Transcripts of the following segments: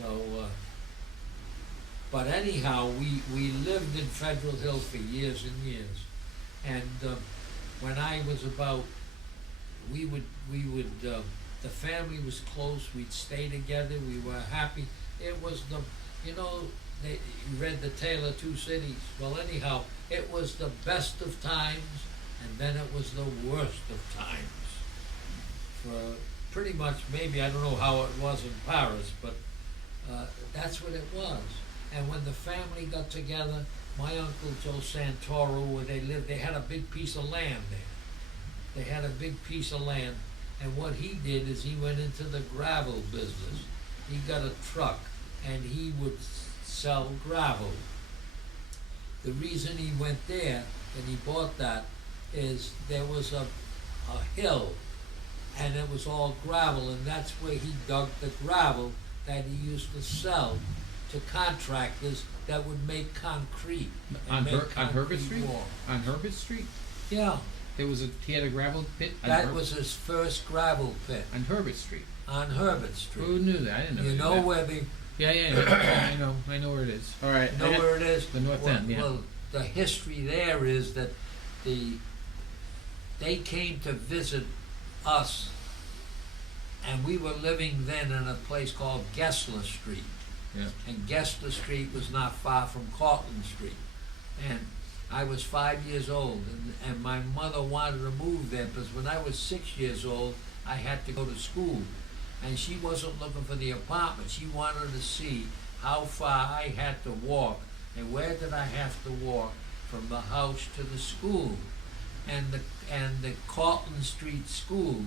So, but anyhow, we lived in Federal Hill for years and years. And when I was about, we would, the family was close, we'd stay together, we were happy. It was you read The Tale of Two Cities. Well, anyhow, it was the best of times, and then it was the worst of times. For pretty much, maybe, I don't know how it was in Paris, but that's what it was. And when the family got together, my Uncle Joe Santoro, where they lived, they had a big piece of land there. They had a big piece of land, and what he did is he went into the gravel business. He got a truck, and he would sell gravel. The reason he went there, and he bought that, is there was a hill, and it was all gravel, and that's where he dug the gravel that he used to sell to contractors that would make concrete. On Herbert Street? On Herbert Street? Yeah. He had a gravel pit? That was his first gravel pit. On Herbert Street? On Herbert Street. Who knew that? I didn't know. You know where the... Yeah, I know where it is. All right. You know where it is? The North End, yeah. Well, the history there is that they came to visit us, and we were living then in a place called Gessler Street. Yeah. And Gessler Street was not far from Cortlandt Street. And I was 5 years old, and my mother wanted to move there because when I was 6 years old, I had to go to school. And she wasn't looking for the apartment. She wanted to see how far I had to walk and where did I have to walk from the house to the school. And the Cortlandt Street School,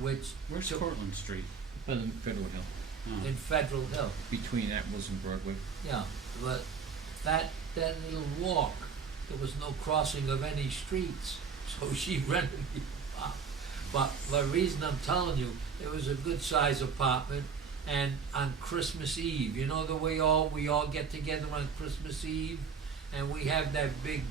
which... Where's Cortlandt Street? In Federal Hill. Oh. In Federal Hill. Between Atwells and Broadway. Yeah, but that little walk, there was no crossing of any streets, so she rented the apartment. But the reason I'm telling you, it was a good size apartment, and on Christmas Eve, you know the way we all get together on Christmas Eve, and we have that big,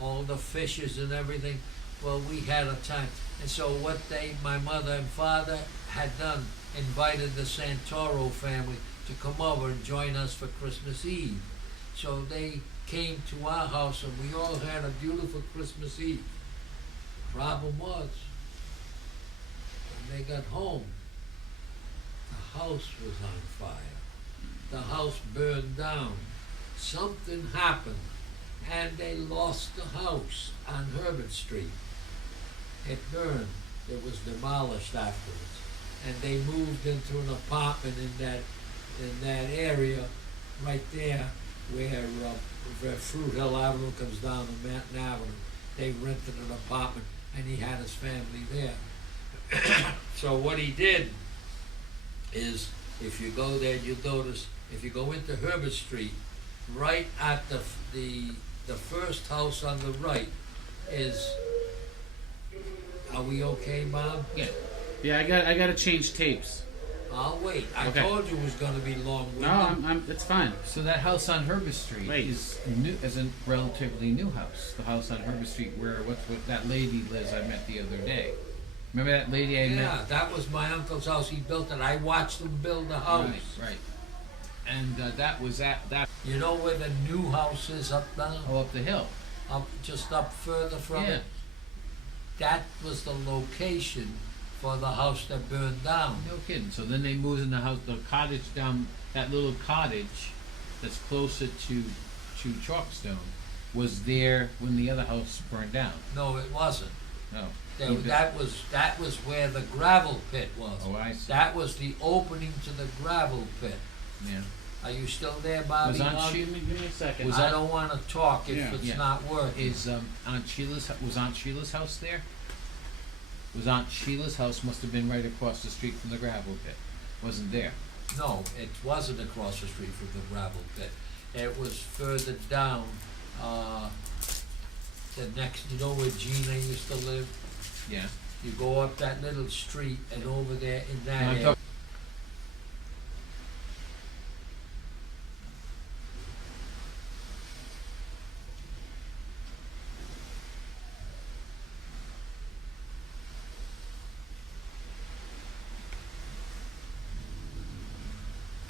all the fishes and everything. Well, we had a time, and so what my mother and father had done, invited the Santoro family to come over and join us for Christmas Eve. So they came to our house, and we all had a beautiful Christmas Eve. Problem was, when they got home, the house was on fire. The house burned down. Something happened, and they lost the house on Herbert Street. It burned. It was demolished afterwards. And they moved into an apartment in that area right there where Fruit Hill Avenue comes down to Manton Avenue. They rented an apartment, and he had his family there. So what he did is, if you go there, you'll notice, if you go into Herbert Street, right at the first house on the right is, are we okay, Bob? Yeah. Yeah, I got to change tapes. I'll wait. I Okay. told you it was going to be long. No, it's fine. So that house on Herbert Street Is a relatively new house. The house on Herbert Street where what that lady Liz I met the other day. Remember that lady I met? Yeah, that was my uncle's house. He built it. I watched him build the house. Right. And that was that. You know where the new house is up there? Oh, up the hill. Just up further from Yeah. it. That was the location for the house that burned down. No kidding. So then they moved in the house, the cottage down, that little cottage that's closer to Chalkstone was there when the other house burned down. No, it wasn't. No. That was where the gravel pit was. Oh, I see. That was the opening to the gravel pit. Yeah. Are you still there, Bobby? Give me a second. I don't want to talk if it's Yeah. not working. Was Aunt Sheila's house there? Was Aunt Sheila's house must have been right across the street from the gravel pit. Wasn't there? No, it wasn't across the street from the gravel pit. It was further down, the next, you know where Gina used to live? Yeah. You go up that little street and over there in that I'm area. talking-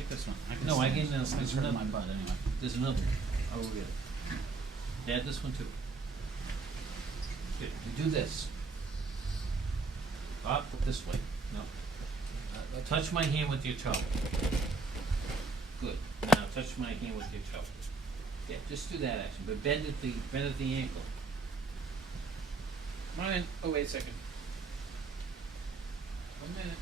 Take this one. I can No, I stand. can, It's there's hurting another. my butt anyway. There's another one. Oh, really? Dad, this one too. Good. You do this. Up this way. No. Touch my hand with your toe. Good. Now touch my hand with your toe. Yeah, just do that action, but bend at the ankle. Come on in. Oh, wait a second. 1 minute.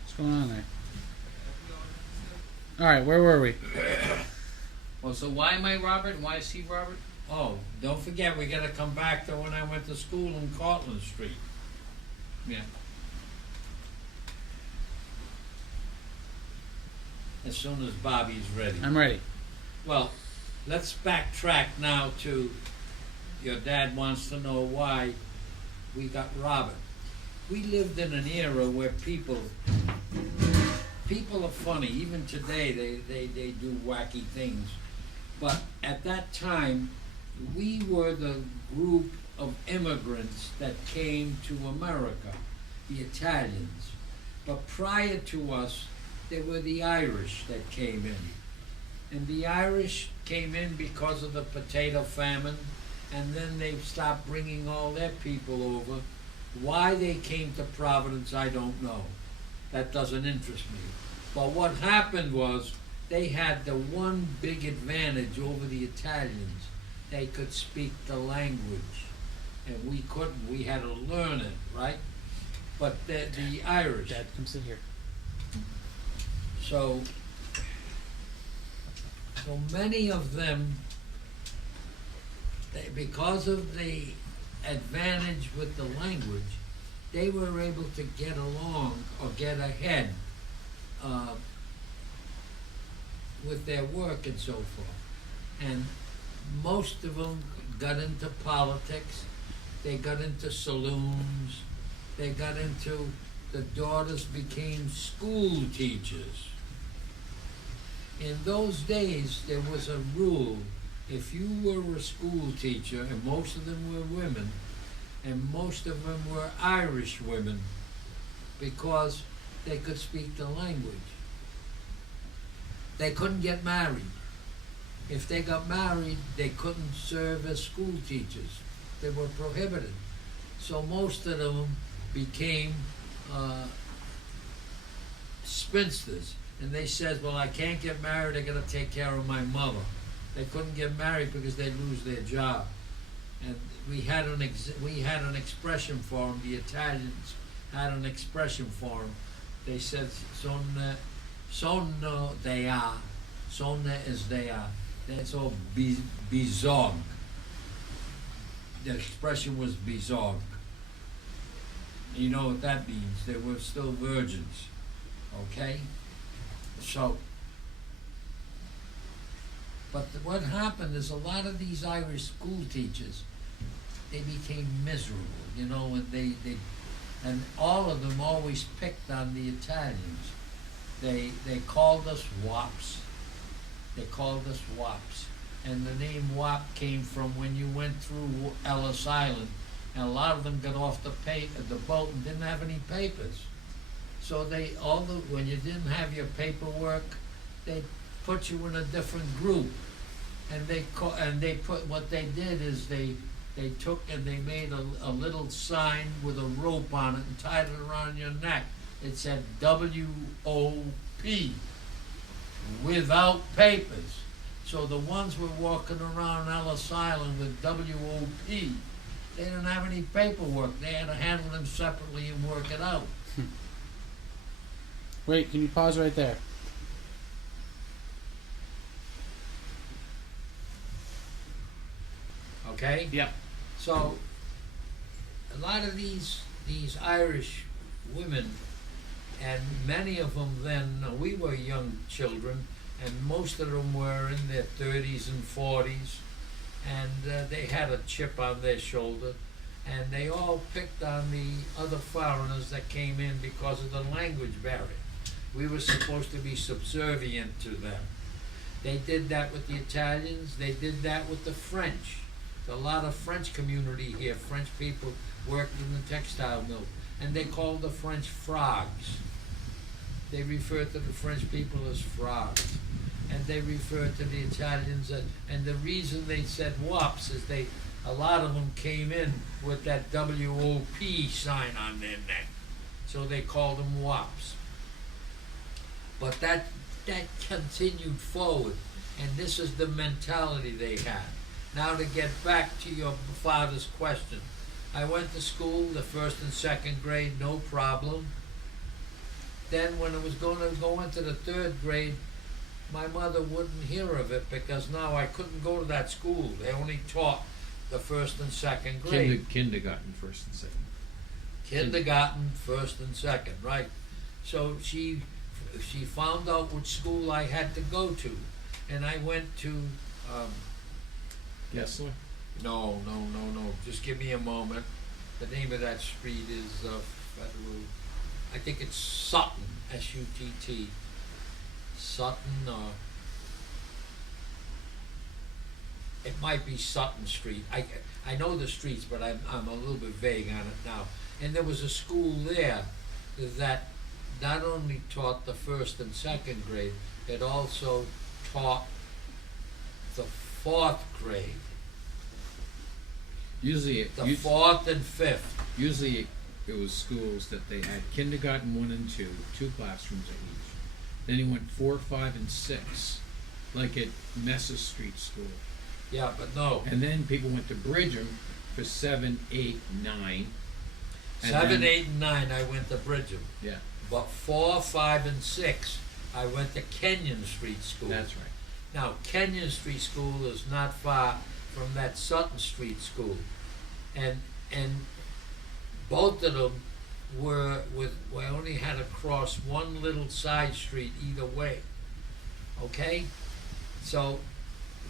What's going on there? All right, where were we? Well, so why am I Robert and why is he Robert? Oh, don't forget, we gotta come back to when I went to school in Cortlandt Street. Yeah. As soon as Bobby's ready. I'm ready. Well, let's backtrack now to your dad wants to know why we got Robert. We lived in an era where people are funny. Even today they do wacky things. But at that time, we were the group of immigrants that came to America, the Italians. But prior to us, there were the Irish that came in. And the Irish came in because of the potato famine, and then they stopped bringing all their people over. Why they came to Providence, I don't know. That doesn't interest me. But what happened was, they had the one big advantage over the Italians. They could speak the language, and we couldn't. We had to learn it, right? But the Irish. Dad, come sit here. So many of them, because of the advantage with the language, they were able to get along or get ahead with their work and so forth. And most of them got into politics, they got into saloons, they got into, the daughters became school teachers. In those days, there was a rule, if you were a school teacher, and most of them were women, and most of them were Irish women, because they could speak the language. They couldn't get married. If they got married, they couldn't serve as school teachers. They were prohibited. So most of them became spinsters. And they said, well, I can't get married, I gotta take care of my mother. They couldn't get married because they'd lose their job. And we had an expression for them, the Italians had an expression for them. They said, sono they are, sonna is they are. That's all bizog. The expression was bizog. You know what that means, they were still virgins, okay? So, but what happened is a lot of these Irish school teachers, they became miserable, you know, and and all of them always picked on the Italians. They called us wops. They called us wops. And the name wop came from when you went through Ellis Island, and a lot of them got off the boat and didn't have any papers. So when you didn't have your paperwork, they put you in a different group. And what they did is they took and they made a little sign with a rope on it and tied it around your neck. It said W-O-P, without papers. So the ones were walking around Ellis Island with W-O-P. They didn't have any paperwork. They had to handle them separately and work it out. Wait, can you pause right there? Okay? Yep. So a lot of these Irish women, and many of them then, we were young children, and most of them were in their 30s and 40s, and they had a chip on their shoulder, and they all picked on the other foreigners that came in because of the language barrier. We were supposed to be subservient to them. They did that with the Italians, they did that with the French. There's a lot of French community here. French people worked in the textile mill, and they called the French frogs. They referred to the French people as frogs. And they referred to the Italians as, and the reason they said wops is a lot of them came in with that W-O-P sign on their neck. So they called them wops. But that continued forward, and this is the mentality they had. Now to get back to your father's question. I went to school, the first and second grade, no problem. Then when I was going to go into the third grade, my mother wouldn't hear of it because now I couldn't go to that school. They only taught the first and second grade. Kindergarten, first and second. Kindergarten, first and second, right. So she found out which school I had to go to, and I went to, Gessler? no, just give me a moment. The name of that street is, Federal, I think it's Sutton, S-U-T-T. Sutton, it might be Sutton Street. I know the streets, but I'm a little bit vague on it now. And there was a school there that not only taught the first and second grade, it also taught the fourth grade, Usually, the fourth and fifth. usually it was schools that they had kindergarten 1 and 2, 2 classrooms at each. Then you went 4, 5, and 6, like at Messer Street School. Yeah, but no. And then people went to Bridgham for 7, 8, 9. And 7, then- 8, and 9, I went to Bridgham. Yeah, But 4, 5, and 6, I went to Kenyon Street School. that's right. Now, Kenyon Street School is not far from that Sutton Street School. And both of them we only had to cross one little side street either way. Okay? So,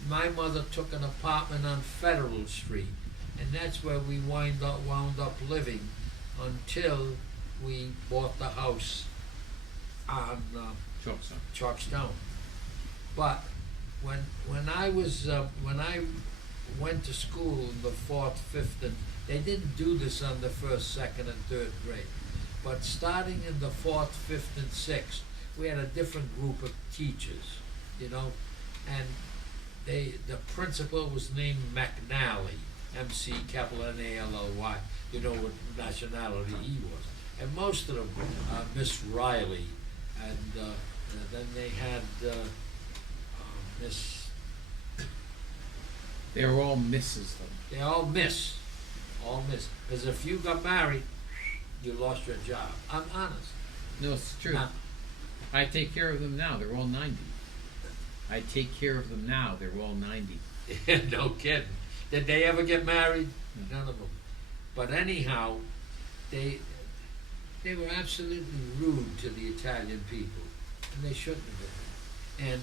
my mother took an apartment on Federal Street, and that's where we wound up living until we bought the house on Chalkstone. Chalkstone. But when I went to school in the fourth, fifth, and they didn't do this on the first, second, and third grade. But starting in the fourth, fifth, and sixth, we had a different group of teachers, you know, and the principal was named McNally, M-C-N-A-L-L-Y. You know what nationality he was. And most of them, Miss Riley, and then they had Miss. They were all misses though. They all miss. Because if you got married, you lost your job. I'm honest. No, it's true. Now, I take care of them now. They're all 90. I take care of them now. They're all 90. no kidding. Did they ever get married? No. None of them. But anyhow, they were absolutely rude to the Italian people, and they shouldn't have been. And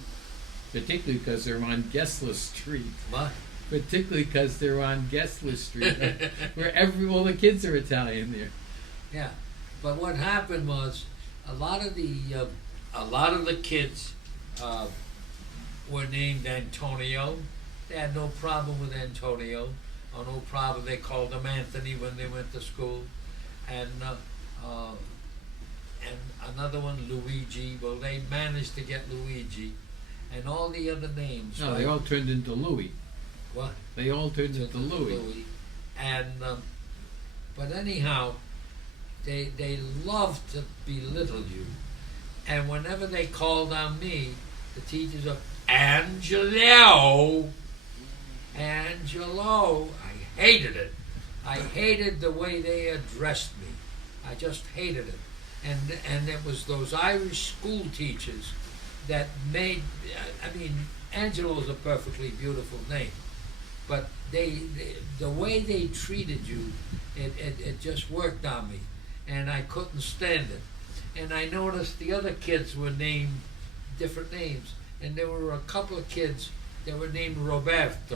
Particularly because they're on Gessler Street. what? Particularly because they're on Gessler Street, where all the kids are Italian there. Yeah, but what happened was a lot of the kids were named Antonio. They had no problem with Antonio, or no problem. They called him Anthony when they went to school, and another one Luigi. Well, they managed to get Luigi, and all the other names. No, right? they all turned into Louis. What? They all turned into Louis. And but anyhow, they love to belittle you, and whenever they called on me, the teachers are Angelo. I hated it. I hated the way they addressed me. I just hated it, and it was those Irish school teachers that made. I mean, Angelo is a perfectly beautiful name. But the way they treated you, it just worked on me, and I couldn't stand it. And I noticed the other kids were named different names, and there were a couple of kids that were named Roberto.